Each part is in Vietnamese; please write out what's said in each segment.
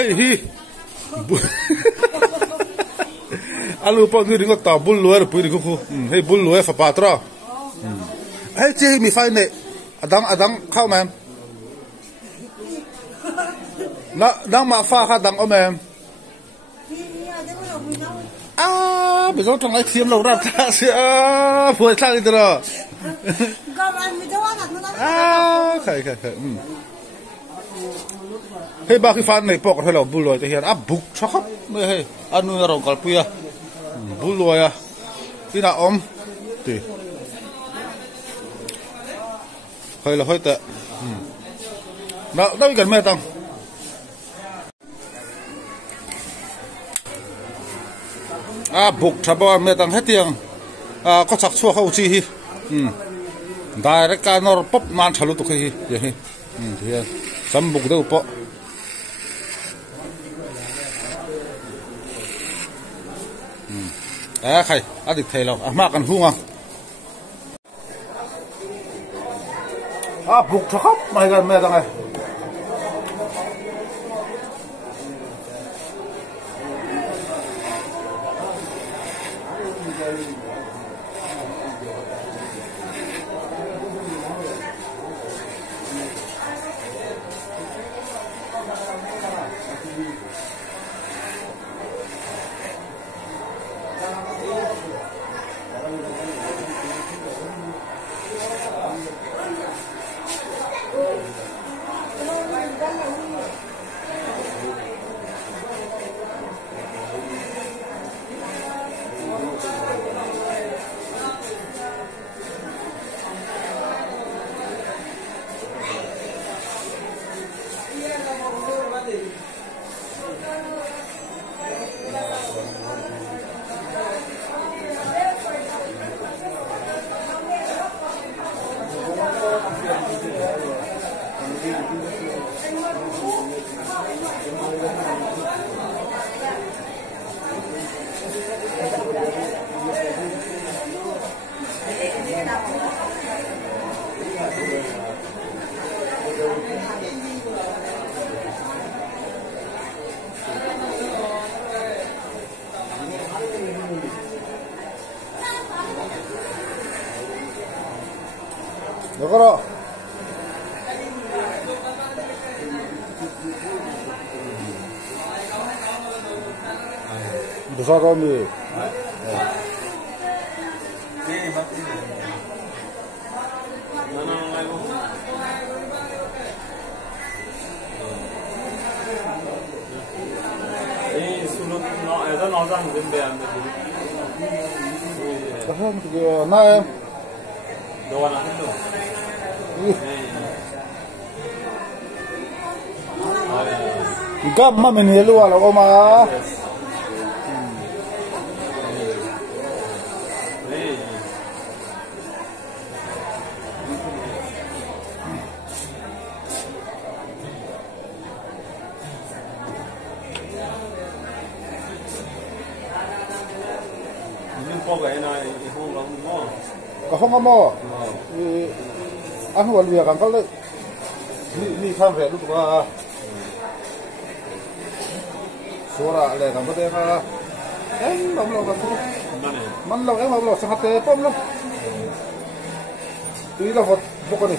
hey hi alu pa ni ringo ta bul loer pui ri khu hey bul loer fa patra hey che mi fai ne adang khao mem na dang ma fa kha dang o mem bây giờ trong này xiêm lâu ra ta sẽ phơi sang đi rồi khởi hey ba khi fan này bọc thôi là bul lôi thì hiện bục chắc không mấy hey anh nuôi rau cải pia bul lôi à tí nào om thì khởi là khởi tệ đâu cần mấy tăng bục chả bao mấy tăng hết tiền có chắc xua khâu chi hi đại cái cái nó bóp man chả lúc tục hi vậy thì sắm bục đâu bóp khai đi thấy lâu mà cần hung bục chả khóc mày gần mấy tăng này được rồi được sao con đi na em gab ma men helu ala o ma có không mo anh huấn luyện các lấy đi tham về lúc mà số là lại làm cái này em làm lâu mình lâu em làm lâu sang hạt tôm luôn tuy là một cái này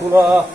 Pula.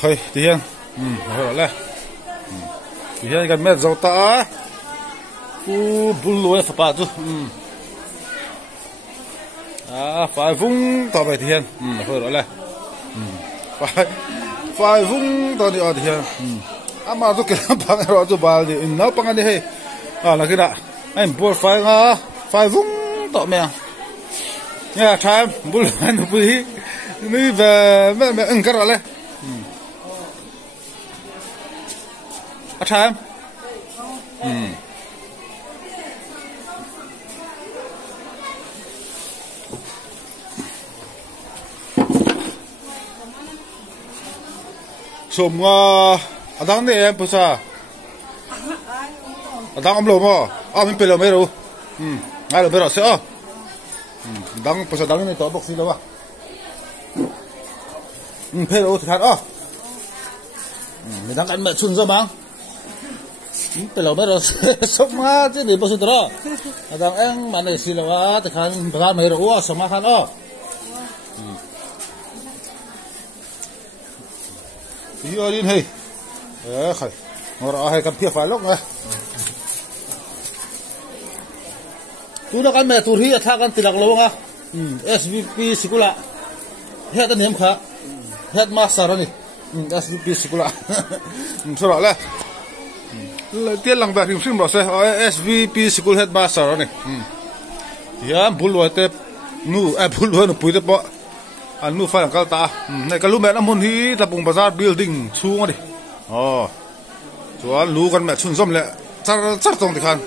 Hơi tí hiên, rồi lại, tí hiên gần mét dầu ta, bún lúa phải bắt chứ, phải vung tao phải tí hiên, rồi lại, phải vung tao đi ở tí hiên, mà tôi kêu bằng rồi tôi bảo đi, nó bằng anh đi hay, là cái nào, anh buồn phải vung tao mẹ, nha, tham bún lúa nó bự, đi về mẹ ăn cái rồi. Time. Sum adang ni em pusa. Adang am lo mo. Min pelo mero. Ai lo mero se o. Dang pusa dang ni to bok si lo ba. Pelo thì o. Mình đang ăn mẹ chun ra mang. Pelo mero sống mà chứ để bao giờ đó. Adang em mà này xí lo thì khăn bạc mero o sống mà khăn o. Iyo din hey. Khai. Ngora hay kan pia fa lok eh. tu đó cái mẹ tu hi thác kan tilak lo nga SVP sikula head an hem kha headmaster ani SVP sikula so la le tian lang ba rim sim ro se SVP sikul headmaster ani ya bulwa te nu bulwa no puide po an nu fa kal ta nei kalu me na mun hi tapung bazar building chung ani chuan lu kan me chun som le char tong ti khan